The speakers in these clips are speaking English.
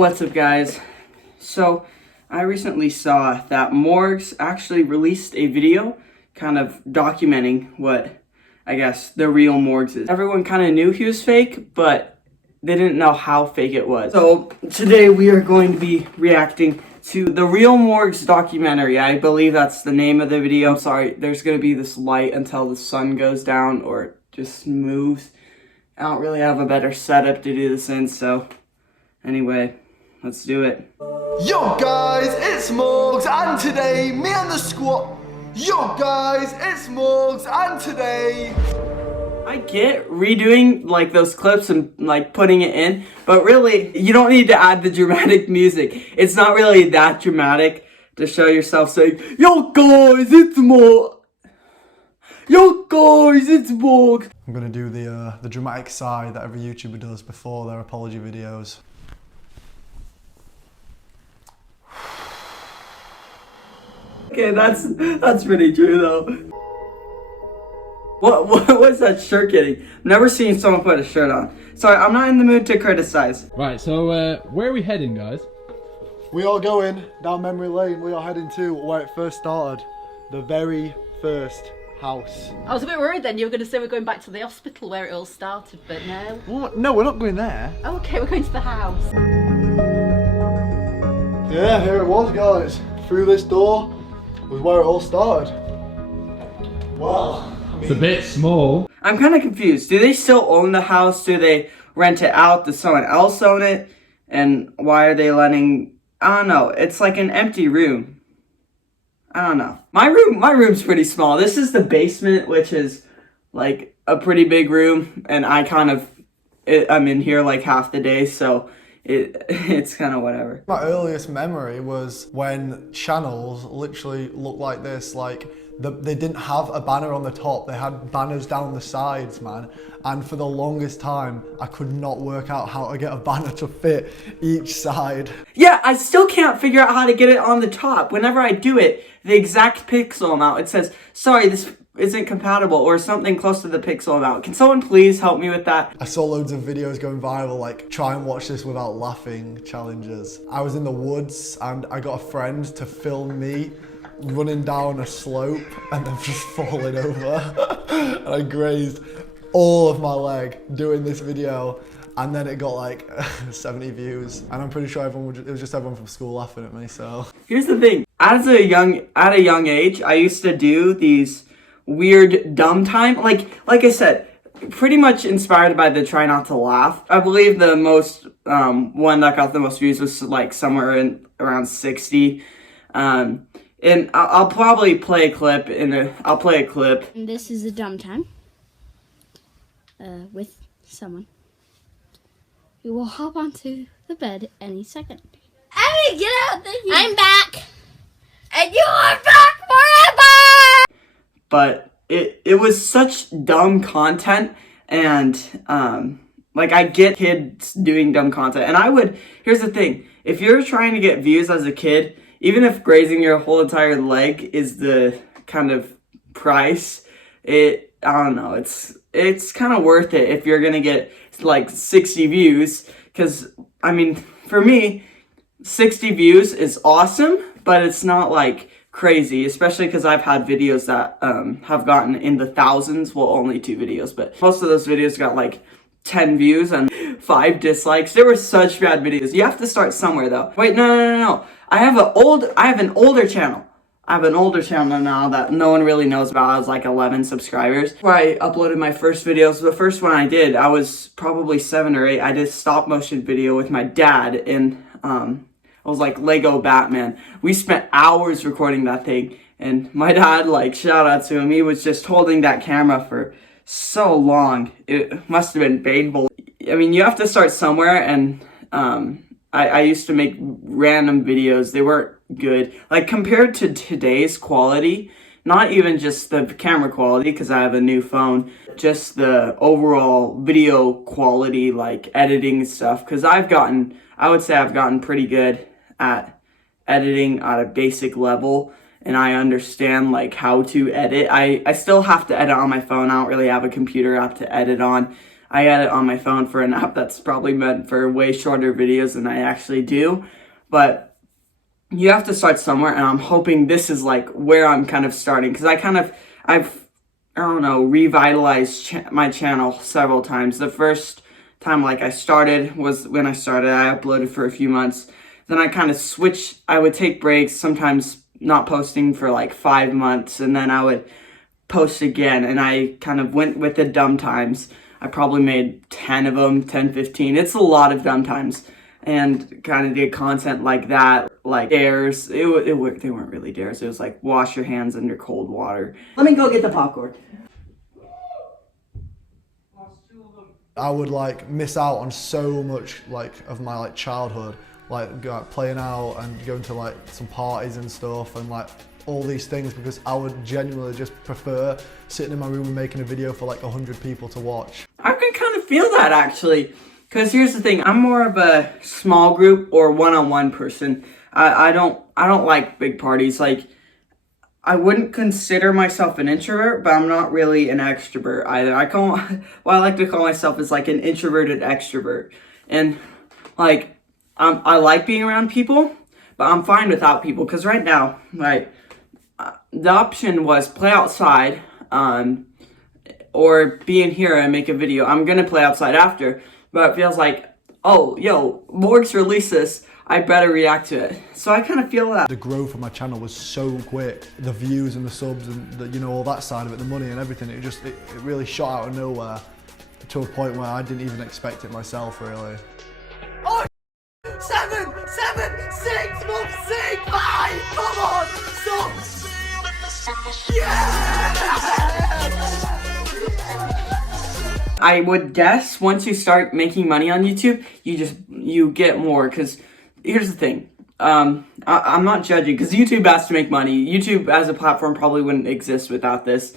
What's up, guys? So I recently saw that Morgz actually released a video kind of documenting what I guess the real Morgz is. Everyone kind of knew he was fake, but they didn't know how fake it was. So today we are going to be reacting to the real Morgz documentary. I believe that's the name of the video. I'm sorry, there's going to be this light until the sun goes down or it just moves. I don't really have a better setup to do this in, so anyway, let's do it. Yo guys, it's Morgz, and today, me and the squad. Yo guys, it's Morgz, and today... I get redoing like those clips and like putting it in, but really, you don't need to add the dramatic music. It's not really that dramatic to show yourself saying, Yo guys, it's Morgz. Yo guys, it's Morgz. I'm gonna do the dramatic sigh that every YouTuber does before their apology videos. Okay, that's pretty true though. What's that shirt getting? I've never seen someone put a shirt on. Sorry, I'm not in the mood to criticize. Right, so where are we heading, guys? We are going down memory lane. We are heading to where it first started. The very first house. I was a bit worried then you were going to say we're going back to the hospital where it all started, but no. What? No, we're not going there. Oh, okay, we're going to the house. Yeah, here it was, guys. Through this door was where it all started. Wow. It's a bit small. I'm kind of confused. Do they still own the house? Do they rent it out? Does someone else own it? And why are they letting... I don't know. It's like an empty room. I don't know. My room's pretty small. This is the basement, which is like a pretty big room, and I'm in here like half the day, so it's kind of whatever. My earliest memory was when channels literally looked like this, like they didn't have a banner on the top, they had banners down the sides, man. And for the longest time, I could not work out how to get a banner to fit each side. Yeah, I still can't figure out how to get it on the top. Whenever I do it, the exact pixel amount, it says, sorry, this isn't compatible, or something close to the pixel amount. Can someone please help me with that? I saw loads of videos going viral, like try and watch this without laughing challenges. I was in the woods and I got a friend to film me running down a slope and then just falling over. And I grazed all of my leg doing this video, and then it got like 70 views, and I'm pretty sure it was just everyone from school laughing at me. So here's the thing, at a young age, I used to do these weird dumb time, like I said, pretty much inspired by the try not to laugh. I believe the most one that got the most views was like somewhere in around 60. And I'll probably play a clip I'll play a clip. And this is a dumb time with someone who will hop onto the bed any second. Abby, get out there! I'm back! And you are back forever! But it was such dumb content, and like I get kids doing dumb content, and here's the thing, if you're trying to get views as a kid, even if grazing your whole entire leg is the kind of price, I don't know, it's kind of worth it if you're gonna get like 60 views, because I mean, for me, 60 views is awesome, but it's not like crazy, especially because I've had videos that have gotten in the thousands. Well, only 2 videos, but most of those videos got like 10 views and 5 dislikes. They were such bad videos. You have to start somewhere though. Wait, no. I have an older channel. I have an older channel now that no one really knows about. I was like 11 subscribers. Where I uploaded my first videos. The first one I did, I was probably 7 or 8. I did a stop motion video with my dad, and it was like Lego Batman. We spent hours recording that thing, and my dad, like, shout out to him, he was just holding that camera for so long. It must have been painful. I mean, you have to start somewhere, and I used to make random videos. They weren't good. Like, compared to today's quality, not even just the camera quality, because I have a new phone, just the overall video quality, like editing and stuff, because I would say I've gotten pretty good at editing at a basic level, and I understand like how to edit. I still have to edit on my phone. I don't really have a computer app to edit on. I edit on my phone for an app that's probably meant for way shorter videos than I actually do. But you have to start somewhere, and I'm hoping this is like where I'm kind of starting, because I've I don't know, revitalized my channel several times. The first time like I started was when I uploaded for a few months. Then I kind of switched. I would take breaks, sometimes not posting for like 5 months, and then I would post again, and I kind of went with the dumb times. I probably made 10 of them, 10, 15. It's a lot of dumb times, and kind of did content like that, like dares. They weren't really dares. It was like wash your hands under cold water. Let me go get the popcorn. I would like miss out on so much like of my like childhood, like playing out and going to like some parties and stuff, and like all these things, because I would genuinely just prefer sitting in my room and making a video for like 100 people to watch. I can kind of feel that actually, because here's the thing, I'm more of a small group or one-on-one person. I don't like big parties. Like, I wouldn't consider myself an introvert, but I'm not really an extrovert either. What I like to call myself is like an introverted extrovert. And like, I like being around people, but I'm fine without people, because right now, like, the option was play outside, or be in here and make a video. I'm gonna play outside after, but it feels like, oh, yo, Morgz released this, I better react to it. So I kind of feel that. The growth of my channel was so quick. The views and the subs and the, you know, all that side of it, the money and everything, it really shot out of nowhere to a point where I didn't even expect it myself, really. Oh, 7, 6, 5, come on, stop! I would guess once you start making money on YouTube, you get more, because here's the thing. I'm not judging, because YouTube has to make money. YouTube as a platform probably wouldn't exist without this.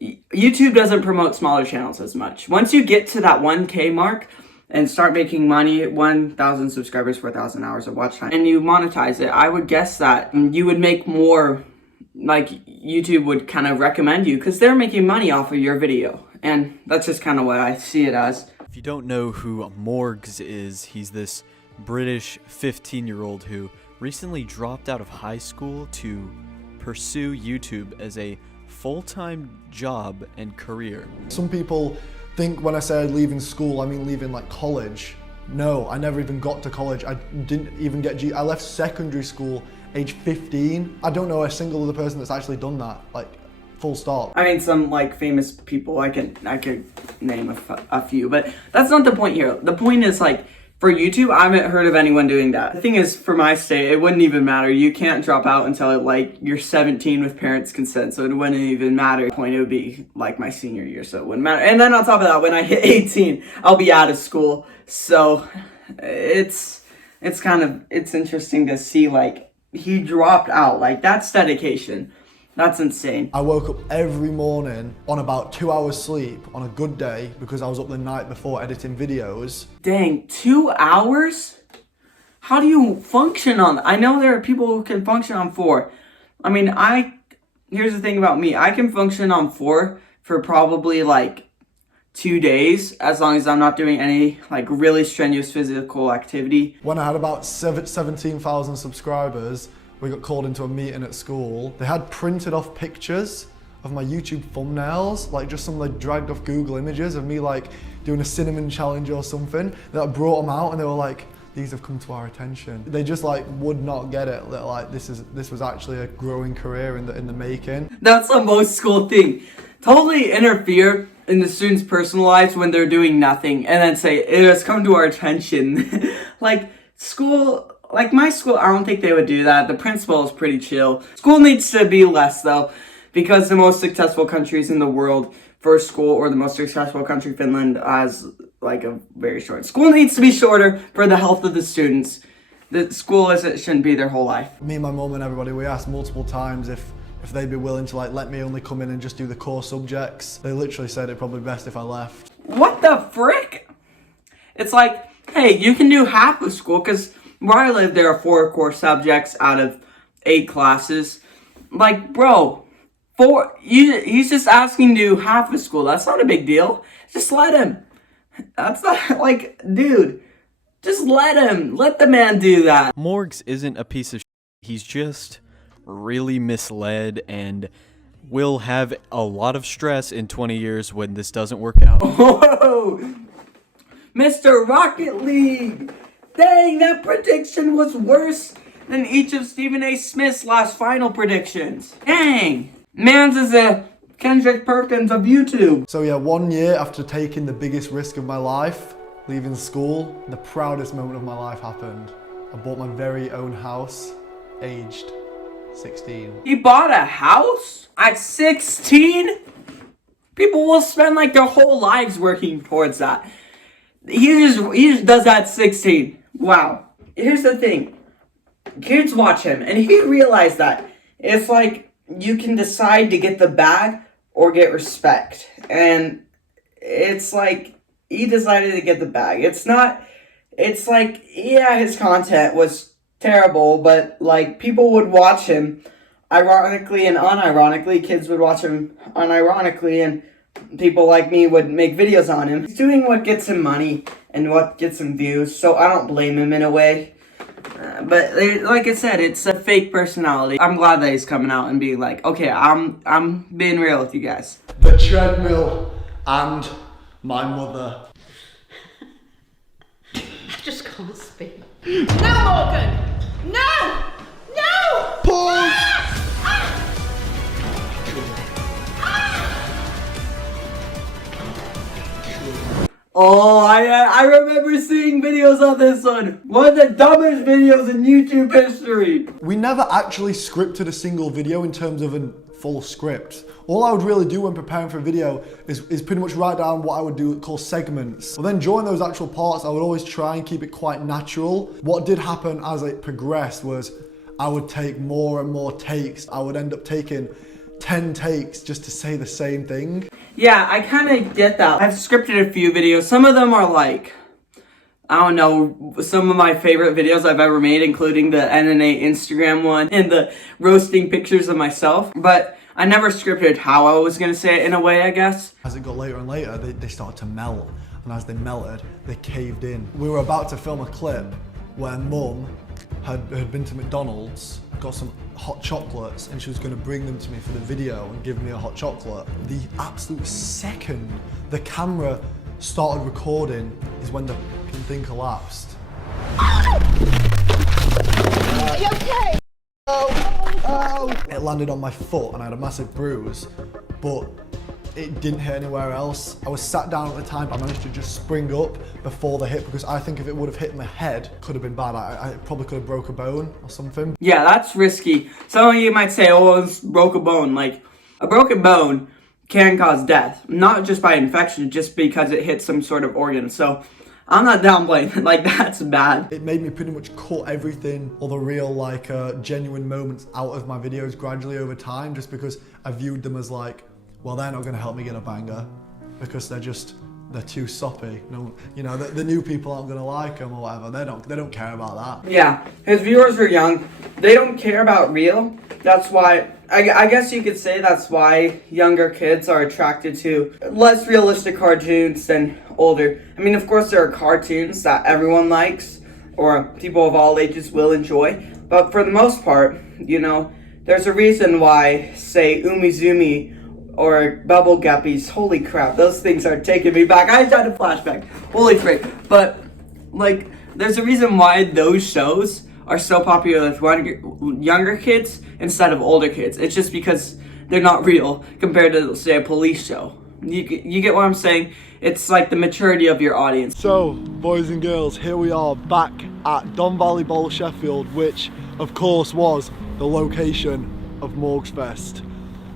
YouTube doesn't promote smaller channels as much. Once you get to that 1K mark and start making money, 1,000 subscribers, 4,000 hours of watch time, and you monetize it, I would guess that you would make more. Like, YouTube would kind of recommend you, because they're making money off of your video. And that's just kind of what I see it as. If you don't know who Morgz is, he's this British 15-year-old who recently dropped out of high school to pursue YouTube as a full-time job and career. Some people think when I say leaving school, I mean leaving like college. No, I never even got to college. I didn't even get I left secondary school age 15. I don't know a single other person that's actually done that, like, full stop. I mean, some like famous people, I could name a few, but that's not the point here. The point is, like, for YouTube, I haven't heard of anyone doing that. The thing is, for my state, it wouldn't even matter. You can't drop out until like you're 17 with parents' consent, so it wouldn't even matter. The point, it would be like my senior year, so it wouldn't matter. And then on top of that, when I hit 18, I'll be out of school. So it's interesting to see, like, he dropped out. Like, that's dedication. That's insane. I woke up every morning on about 2 hours sleep on a good day, because I was up the night before editing videos. Dang, 2 hours? How do you function on that? I know there are people who can function on 4. I mean, here's the thing about me. I can function on 4 for probably like 2 days, as long as I'm not doing any like really strenuous physical activity. When I had about 17,000 subscribers, we got called into a meeting at school. They had printed off pictures of my YouTube thumbnails, like just some like dragged off Google images of me like doing a cinnamon challenge or something. That I brought them out, and they were like, these have come to our attention. They just like would not get it that like this was actually a growing career in the making. That's a most school thing. Totally interfere in the students' personal lives when they're doing nothing, and then say, it has come to our attention. Like, school, like my school, I don't think they would do that. The principal is pretty chill. School needs to be less, though, because the most successful countries in the world for school, or the most successful country, Finland, has like a very short. School needs to be shorter for the health of the students. The school shouldn't be their whole life. Me and my mum and everybody, we asked multiple times if they'd be willing to like let me only come in and just do the core subjects. They literally said it'd probably be best if I left. What the frick? It's like, hey, you can do half of school, because where I live, there are 4 core subjects out of 8 classes. Like, bro, he's just asking to do half of school. That's not a big deal. Just let him. That's not, like, dude, just let the man do that. Morgz isn't a piece of shit. He's just really misled and will have a lot of stress in 20 years when this doesn't work out. Whoa! Mr. Rocket League! Dang, that prediction was worse than each of Stephen A. Smith's last final predictions. Dang! Mans is a Kendrick Perkins of YouTube. So yeah, 1 year after taking the biggest risk of my life, leaving school, the proudest moment of my life happened. I bought my very own house, aged 16. He bought a house at 16? People will spend like their whole lives working towards that. He just does that at 16. Wow. Here's the thing. Kids watch him, and he realized that it's like you can decide to get the bag or get respect. And it's like he decided to get the bag. It's like, yeah, his content was terrible, but like people would watch him ironically and unironically. Kids would watch him unironically, and people like me would make videos on him. He's doing what gets him money and what gets him views, so I don't blame him in a way. But like I said, it's a fake personality. I'm glad that he's coming out and being like, okay, I'm being real with you guys. The treadmill and my mother. I just can't speak. No, Morgan! No! No! Pause! Oh, I remember seeing videos of this one. One of the dumbest videos in YouTube history. We never actually scripted a single video in terms of a full script. All I would really do when preparing for a video is pretty much write down what I would do, call segments. But then during those actual parts, I would always try and keep it quite natural. What did happen as it progressed was I would take more and more takes. I would end up taking 10 takes just to say the same thing. Yeah, I kind of get that. I've scripted a few videos. Some of them are like, I don't know, some of my favorite videos I've ever made, including the NNA Instagram one and the roasting pictures of myself. But I never scripted how I was going to say it in a way, I guess. As it got later and later, they started to melt. And as they melted, they caved in. We were about to film a clip where Mum had been to McDonald's, got some hot chocolates, and she was going to bring them to me for the video and give me a hot chocolate. The absolute second the camera started recording is when the thing collapsed. Are you okay? It landed on my foot and I had a massive bruise, but it didn't hit anywhere else. I was sat down at the time, but I managed to just spring up before the hit, because I think if it would have hit my head, it could have been bad. I probably could have broke a bone or something. Yeah, that's risky. Some of you might say, oh, it broke a bone. Like, a broken bone can cause death. Not just by infection, just because it hits some sort of organ. So, I'm not downplaying. Like, that's bad. It made me pretty much cut everything, all the real, like, genuine moments out of my videos gradually over time, just because I viewed them as like, well, they're not going to help me get a banger because they're too soppy. No, you know, the new people aren't going to like them or whatever. They don't care about that. Yeah, his viewers are young. They don't care about real. That's why, I guess you could say that's why younger kids are attracted to less realistic cartoons than older. I mean, of course, there are cartoons that everyone likes or people of all ages will enjoy. But for the most part, you know, there's a reason why, say, Umizoomi or Bubble Guppies, holy crap, those things are taking me back. I just had a flashback. Holy frick. But, like, there's a reason why those shows are so popular with younger kids instead of older kids. It's just because they're not real compared to, say, a police show. You get what I'm saying? It's like the maturity of your audience. So, boys and girls, here we are back at Don Valley Bowl, Sheffield, which, of course, was the location of Morgz Fest.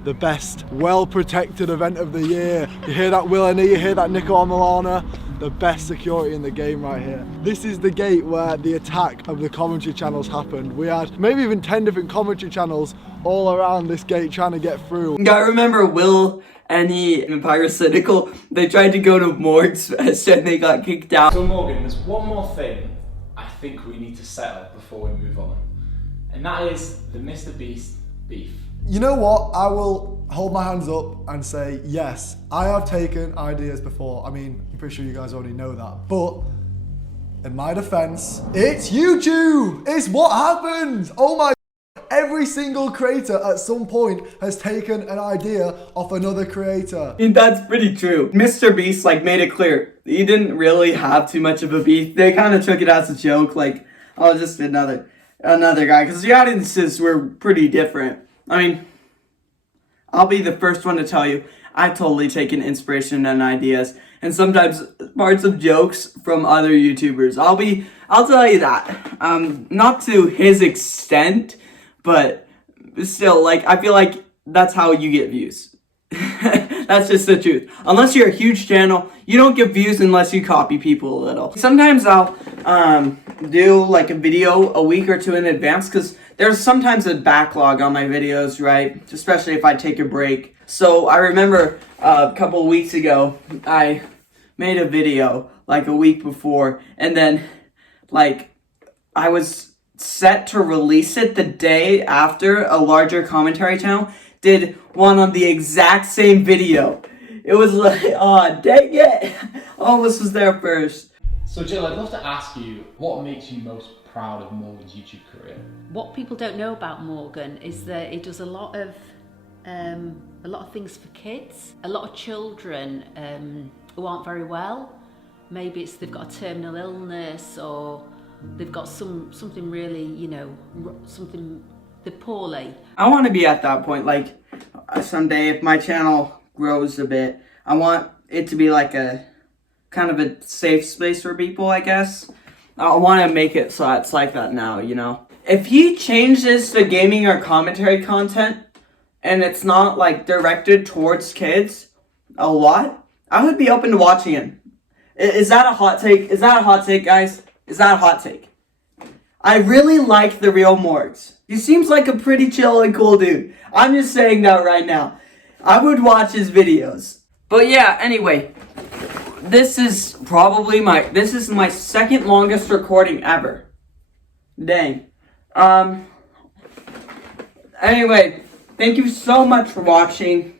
The best, well-protected event of the year. You hear that, Willany? You hear that, Nico Milana? The best security in the game right here. This is the gate where the attack of the commentary channels happened. We had maybe even 10 different commentary channels all around this gate trying to get through. I remember Will, Annie, and Pyrocynical, they tried to go to Morgz Fest and they got kicked out. So Morgan, there's one more thing I think we need to settle before we move on. And that is the MrBeast Beef. You know what? I will hold my hands up and say, yes, I have taken ideas before. I mean, I'm pretty sure you guys already know that. But in my defense, it's YouTube. It's what happens. Oh my. Every single creator at some point has taken an idea off another creator. I mean, that's pretty true. MrBeast like made it clear he didn't really have too much of a beef. They kind of took it as a joke, like, oh, just another guy, because the audiences were pretty different. I mean, I'll be the first one to tell you, I've totally taken inspiration and ideas, and sometimes parts of jokes from other YouTubers. I'll tell you that. Not to his extent, but still, like, I feel like that's how you get views. That's just the truth. Unless you're a huge channel, you don't get views unless you copy people a little. Sometimes I'll do like a video a week or two in advance, because there's sometimes a backlog on my videos, right? Especially if I take a break. So I remember a couple of weeks ago, I made a video like a week before, and then like I was set to release it the day after a larger commentary channel did one on the exact same video. It was like, oh, dang it. Almost was there first. So Jill, I'd love to ask you, what makes you most proud of Morgan's YouTube career? What people don't know about Morgan is that he does a lot of things for kids. A lot of children who aren't very well. Maybe it's they've got a terminal illness, or they've got something really, you know, something, they're poorly. I want to be at that point, like someday if my channel grows a bit, I want it to be like a kind of a safe space for people, I guess. I want to make it so it's like that now, you know. If he changes the gaming or commentary content and it's not like directed towards kids a lot, I would be open to watching it. Is that a hot take? Is that a hot take, guys? Is that a hot take? I really like the real Morgz. He seems like a pretty chill and cool dude. I'm just saying that right now. I would watch his videos. But yeah, anyway. This is probably my second longest recording ever. Dang. Anyway, thank you so much for watching.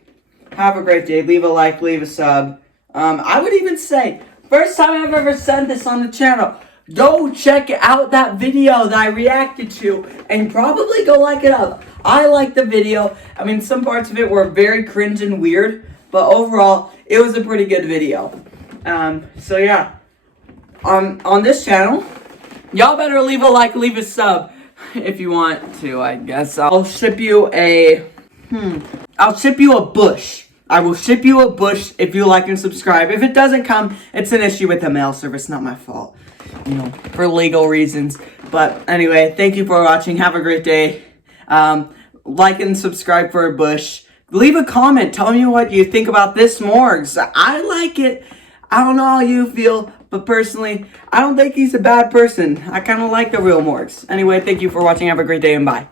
Have a great day. Leave a like, leave a sub. I would even say, first time I've ever said this on the channel, go check out that video that I reacted to and probably go like it up. I liked the video. I mean, some parts of it were very cringe and weird, but overall, it was a pretty good video. So yeah, on this channel, y'all better leave a like, leave a sub if you want to, I guess. I'll ship you a bush. I will ship you a bush if you like and subscribe. If it doesn't come, it's an issue with the mail service, not my fault. You know, for legal reasons. But anyway, thank you for watching. Have a great day. Like and subscribe for a bush. Leave a comment. Tell me what you think about this Morgz. I like it. I don't know how you feel, but personally, I don't think he's a bad person. I kind of like the real Morgz. Anyway, thank you for watching. Have a great day and bye.